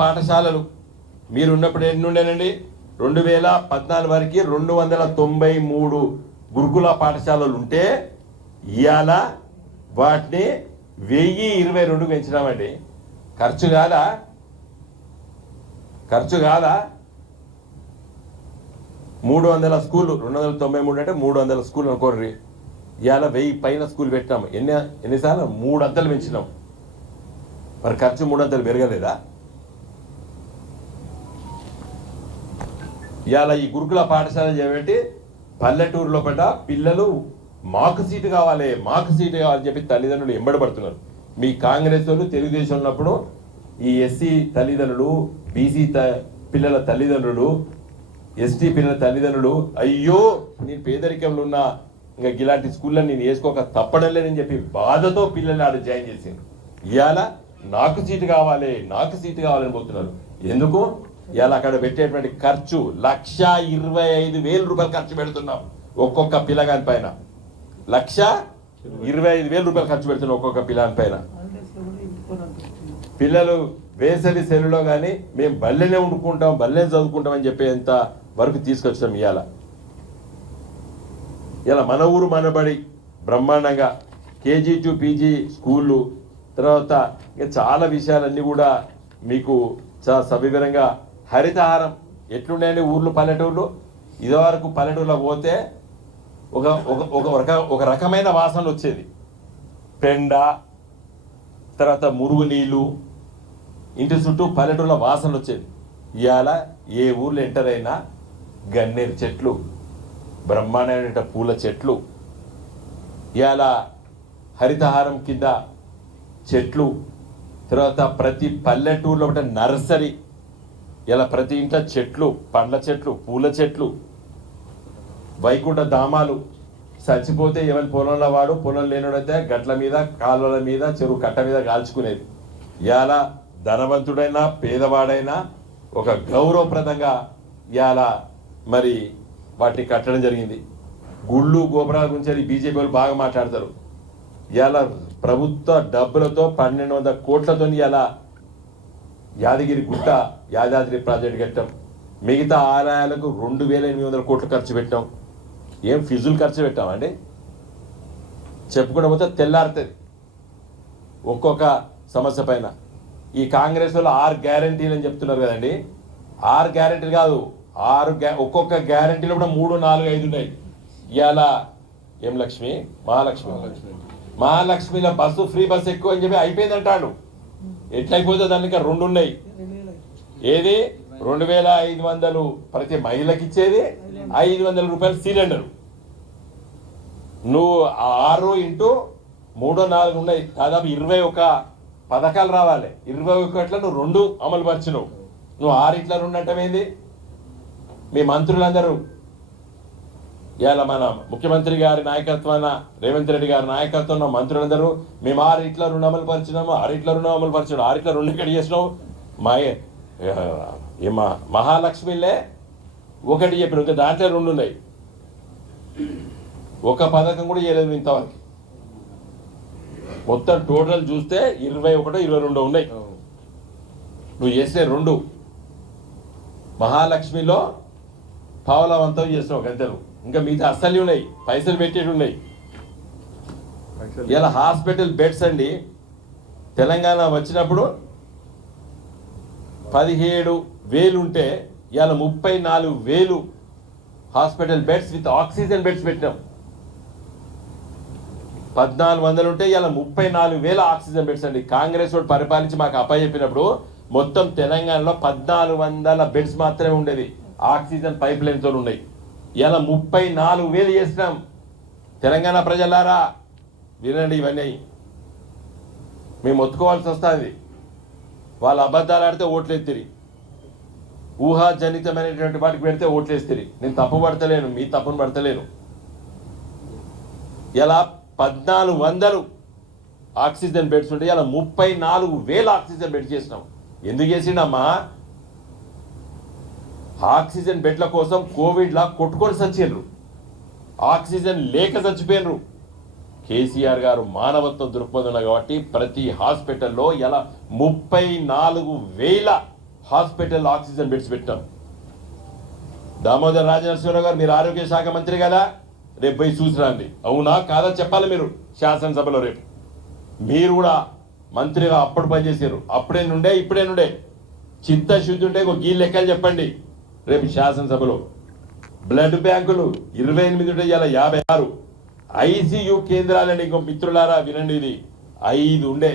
పాఠశాలలు మీరున్నప్పుడు ఎన్ని ఉండేనండి? 2014 వరకు 293 గురుకుల పాఠశాలలు ఉంటే ఇవాళ వాటిని 1022 పెంచినామండి. ఖర్చు కాదా? 300 స్కూళ్ళు, 293 అంటే 300 స్కూళ్ళు అనుకోండి. ఇవాళ 1000 పైన స్కూల్ పెట్టినాము. ఎన్నిసార్లు? 3 అంతలు పెంచినాం. మరి ఖర్చు 3 అంతలు పెరగలేదా? ఇవాళ ఈ గురుకుల పాఠశాల చేయబట్టి పల్లెటూరులో పడ్డ పిల్లలు మాకు సీటు కావాలి కావాలని చెప్పి తల్లిదండ్రులు ఎంబడబడుతున్నారు. మీ కాంగ్రెస్ వాళ్ళు తెలుగుదేశం ఉన్నప్పుడు ఈ ఎస్సీ తల్లిదండ్రులు, బీసీ పిల్లల తల్లిదండ్రులు, ఎస్టీ పిల్లల తల్లిదండ్రులు అయ్యో నేను పేదరికంలో ఉన్నా, ఇంకా ఇలాంటి స్కూల్లో నేను వేసుకోక తప్పడం లేదని చెప్పి బాధతో పిల్లల్ని ఆడ జాయిన్ చేసిండ్రు. ఇవాళ నాకు సీటు కావాలని పోతున్నారు. ఎందుకు? ఇవాళ అక్కడ పెట్టేటువంటి ఖర్చు 1,25,000 రూపాయలు ఖర్చు పెడుతున్నాం ఒక్కొక్క పిల్లగాని పైన. 1,25,000 రూపాయలు ఖర్చు పెడుతున్నాం ఒక్కొక్క పిల్లగాని పైన. పిల్లలు వేసవి సెలవులో కానీ మేము బల్లెనే వండుకుంటాం, బల్లెనే చదువుకుంటాం అని చెప్పేంత వరకు తీసుకొచ్చాం. ఇలా మన ఊరు మనబడి బ్రహ్మాండంగా KG to PG స్కూళ్ళు, తర్వాత ఇంకా చాలా విషయాలన్నీ కూడా మీకు చాలా సవివరంగా. హరితహారం ఎట్లుండేయండి ఊర్లు పల్లెటూర్లు? ఇదివరకు పల్లెటూరులో పోతే ఒక రకమైన వాసన వచ్చేది. పెండ, తర్వాత మురుగు నీళ్ళు, ఇంటి చుట్టూ పల్లెటూరులో వాసన వచ్చేది. ఇవాళ ఏ ఊర్లో ఎంటర్ అయినా గన్నేరు చెట్లు, బ్రహ్మాండమైన పూల చెట్లు, ఇవాళ హరితహారం కింద చెట్లు, తర్వాత ప్రతి పల్లెటూరులో ఒకటి నర్సరీ. ఇలా ప్రతి ఇంట్లో చెట్లు, పండ్ల చెట్లు, పూల చెట్లు, వైకుంఠ ధామాలు. చచ్చిపోతే ఎవరి పొలంలో వాడు, పొలం లేనివాడైతే గట్ల మీద, కాలువల మీద, చెరువు కట్ట మీద కాల్చుకునేది. ఇవాళ ధనవంతుడైనా పేదవాడైనా ఒక గౌరవప్రదంగా ఇవాళ మరి వాటిని కట్టడం జరిగింది. గుళ్ళు గోపురాల గురించి బీజేపీ వాళ్ళు బాగా మాట్లాడతారు. ఇవాళ ప్రభుత్వ డబ్బులతో 1,200 కోట్లతో ఇవాళ యాదగిరి గుట్ట, యాదాద్రి ప్రాజెక్టు కట్టాం. మిగతా ఆలయాలకు 2,800 కోట్లు ఖర్చు పెట్టాం. ఏం ఫిజులు ఖర్చు పెట్టామండి? చెప్పుకుంటూ పోతే తెల్లారుతుంది ఒక్కొక్క సమస్య పైన. ఈ కాంగ్రెస్ వాళ్ళు 6 గ్యారంటీలు అని చెప్తున్నారు కదండి. 6 గ్యారంటీలు కాదు, ఒక్కొక్క గ్యారంటీలో కూడా 3, 4, 5 ఉన్నాయి. ఇవాళ ఏం లక్ష్మి, మహాలక్ష్మిలో బస్సు ఫ్రీ బస్సు ఎక్కువ అని చెప్పి అయిపోయిందంటాడు. ఎట్లయిపోతే దానికి 2 ఉన్నాయి. ఏది? 2,500 ప్రతి మహిళకి ఇచ్చేది, 500 రూపాయలు సిలిండర్. నువ్వు 6 × 3, 4 ఉన్నాయి, దాదాపు 21 పథకాలు రావాలి. 21 నువ్వు 2 అమలు పరిచినావు. నువ్వు 6 × 2 అంటమేంది? మీ మంత్రులందరూ ఇవాళ మన ముఖ్యమంత్రి గారి నాయకత్వాన, రేవంత్ రెడ్డి గారి నాయకత్వంలో మంత్రులందరూ మేము 6 × 2 అమలు పరిచినాము, 6 × 2 అమలు పరిచినాము, 6 × 2 ఇక్కడ చేసినావు. మహాలక్ష్మిలే ఒకటి చెప్పిన, ఇంకా దాంట్లో 2 ఉన్నాయి. ఒక పథకం కూడా చేయలేదు ఇంతవరకు. మొత్తం టోటల్ చూస్తే 21, 22 ఉన్నాయి. నువ్వు చేసే 2 మహాలక్ష్మిలో పావలవంతం చేసినావు గంటలు. ఇంకా మిగతా అస్సలు ఉన్నాయి, పైసలు పెట్టేవి ఉన్నాయి. ఇలా హాస్పిటల్ బెడ్స్ అండి, తెలంగాణ వచ్చినప్పుడు 17,000 ఉంటే ఇవాళ 34,000 hospital beds with oxygen beds పెట్టినాం. 1,400 ఉంటే ఇవాళ 34,000 ఆక్సిజన్ బెడ్స్ అండి. కాంగ్రెస్ వాడు పరిపాలించి మాకు అప్పచెప్పినప్పుడు మొత్తం తెలంగాణలో 1,400 బెడ్స్ మాత్రమే ఉండేది, ఆక్సిజన్ పైప్ లైన్తో ఉన్నాయి. ఇలా 34,000 చేసినాం. తెలంగాణ ప్రజలారా వినండి, ఇవన్నీ మేము ఒత్తుకోవాల్సి వస్తుంది. వాళ్ళు అబద్ధాలు ఆడితే ఓట్లేస్తారు, ఊహాజనితమైనటువంటి వాటికి పెడితే ఓట్లేస్తారు. నేను తప్పు పడతలేను, మీ తప్పును పడతలేను. ఇలా 1,400 ఆక్సిజన్ బెడ్స్ ఉంటే ఇలా 34,000 ఆక్సిజన్ బెడ్స్ చేసినాం. ఎందుకు చేసిండమ్మా? ఆక్సిజన్ బెడ్ల కోసం కోవిడ్లా కొట్టుకొని చచ్చిండ్రు, ఆక్సిజన్ లేక చచ్చిపోయినరు. కేసీఆర్ గారు మానవత్వ దృక్పథం కాబట్టి ప్రతి హాస్పిటల్లో ఇలా 34,000 హాస్పిటల్ ఆక్సిజన్ బెడ్స్ పెట్టాం. దామోదర్ రాజనరసింహరావు గారు మీరు ఆరోగ్య శాఖ మంత్రి కదా, రేపు పోయి చూసిరండి. అవునా కాదా చెప్పాలి మీరు శాసనసభలో. రేపు మీరు కూడా మంత్రిగా అప్పుడు పనిచేసారు, అప్పుడే నుండే ఇప్పుడే నుండే చిత్తశుద్ధి ఉంటే ఒక గీ లెక్కలు చెప్పండి రేపు శాసనసభలో. బ్లడ్ బ్యాంకులు 28 ఉంటే ఇలా 56. ఐసీయూ కేంద్రాలని ఇంకో మిత్రులారా వినండి, ఇది 5 ఉండే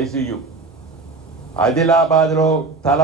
ఐసీయూ. ఆదిలాబాద్లో తల